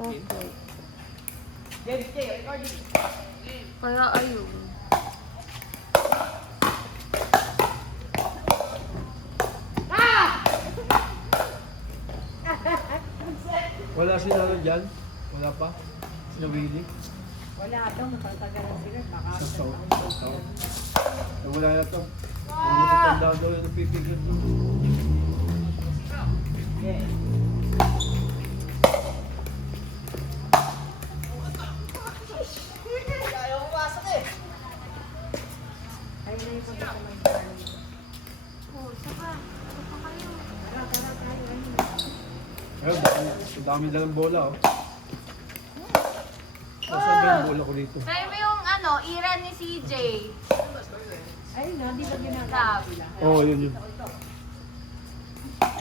Okay. Kaya ayun. Wala si Nano dyan? Wala pa? Sina Willie? Wala ito, matatagal sila. Baka Sa taon. Wala na ito. Ang matanda daw yung napipigil doon. Ayun na yung punta ko mag-aaral. Oh, saka. Ano pa kayo? Tara tayo. Ayun. Ayun, ang dami na ng bola oh. Saan ba yung bola ko dito? Try mo yung ano, ira ni CJ. Ayun na, di ba ginagawa Stop. sila? Oo, oh, yun.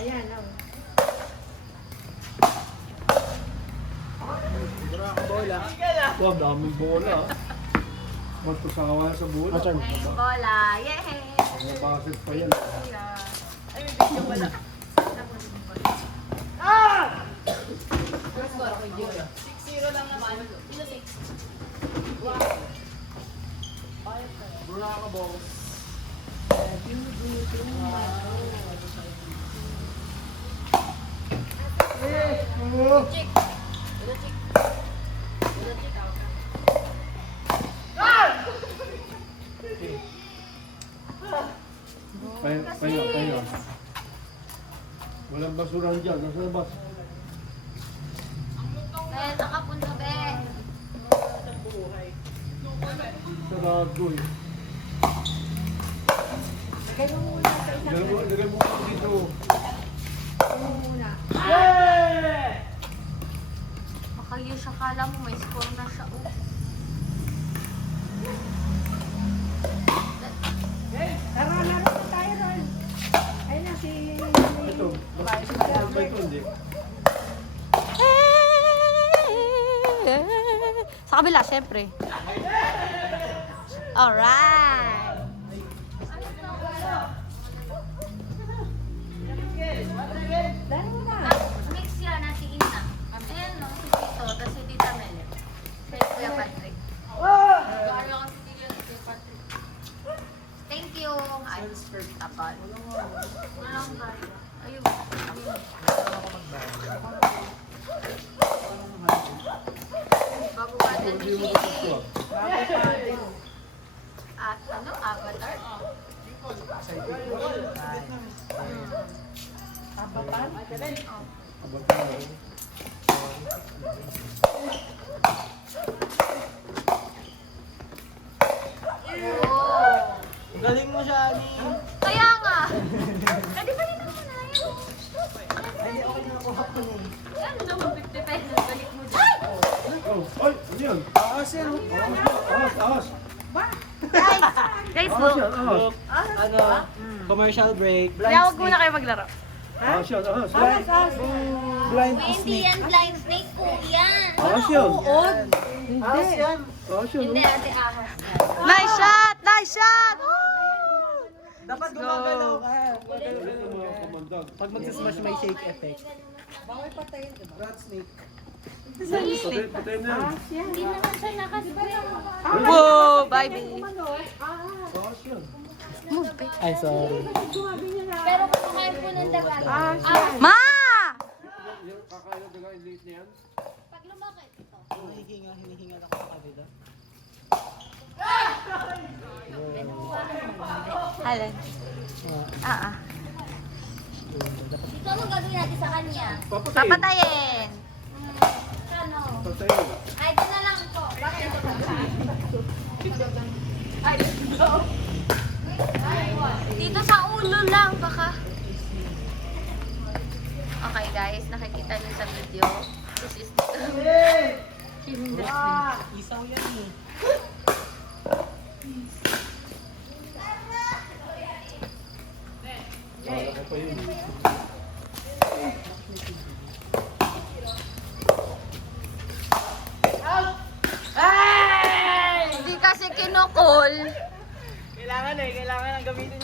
Ayan, oh. Wow, daming bola ah. Magpasawa sa bola. Ay, bola. Yay! Nabasit pa yan. Ira. Kaya. Walang basurahan dyan. Nasa labas. Ben, nakapunta, Ben. Sarado eh. Lagay mo muna sa isang Lagay mo ko dito. Lagay mo muna. Baka yun siya, kala mo may score na siya. Oh. Tara, laro na tayo, Ron. Ayun na, si... Ito. Ba ito hindi? Sa kabila, syempre. Alright. Laro na. Mix yan, natiin na. Ayan, no, si Tito, tapos si Tita Mel. Si Kuya Patrick. Garo kasi Tito si Kuya Patrick. Thank you. Ay, tapal. Walang garo. Ayun. Bago ka na ni Chiki. At ano, Avatar? Tabapan. Abang ka na. Oh. Galing mo siya, Ani. Kaya nga. Pwede pa rin mo na yun. Ay, okay na ako hapon eh. Yan, naman 50 pesos. Balik mo dyan. Oh, ay, ano yan? Taas yan. Ahas. Guys, Ahas yan, ahas. Ano, commercial break. Kaya huwag muna kayo maglaro. Ahas yan, ahas. Blind Hindi yan blind snake po yan. Ahas yan. Ahas yan. Ahas yan. Hindi, ate ahas. Nice shot! Nice shot! Dapat gumagalaw ka. Kamandag. Pag magsasmash may shake effect. Bawal patayin, diba? Rat snake. Patay na yan. Hindi naman siya nakaspray. Whoa, baby! Ahas yan. Ay, sorry. Pero kumakain po ng dagat. Ma! Yung kakain na daga, late na yan. Pag lumaki ito. Hinihinga ako sa kabila. Alin? Dito ano gagawin natin sa kanya? Papatayin. Papatayin! Ano? Patayin. Ay, ito na lang po. Bakit ito ba? Ay, ito. Dito sa ulo lang, baka. Okay guys, nakikita niyo sa video. This is Isaw yan eh. Wala pa yun. Hindi kasi kinukol. Kailangan ang gamitin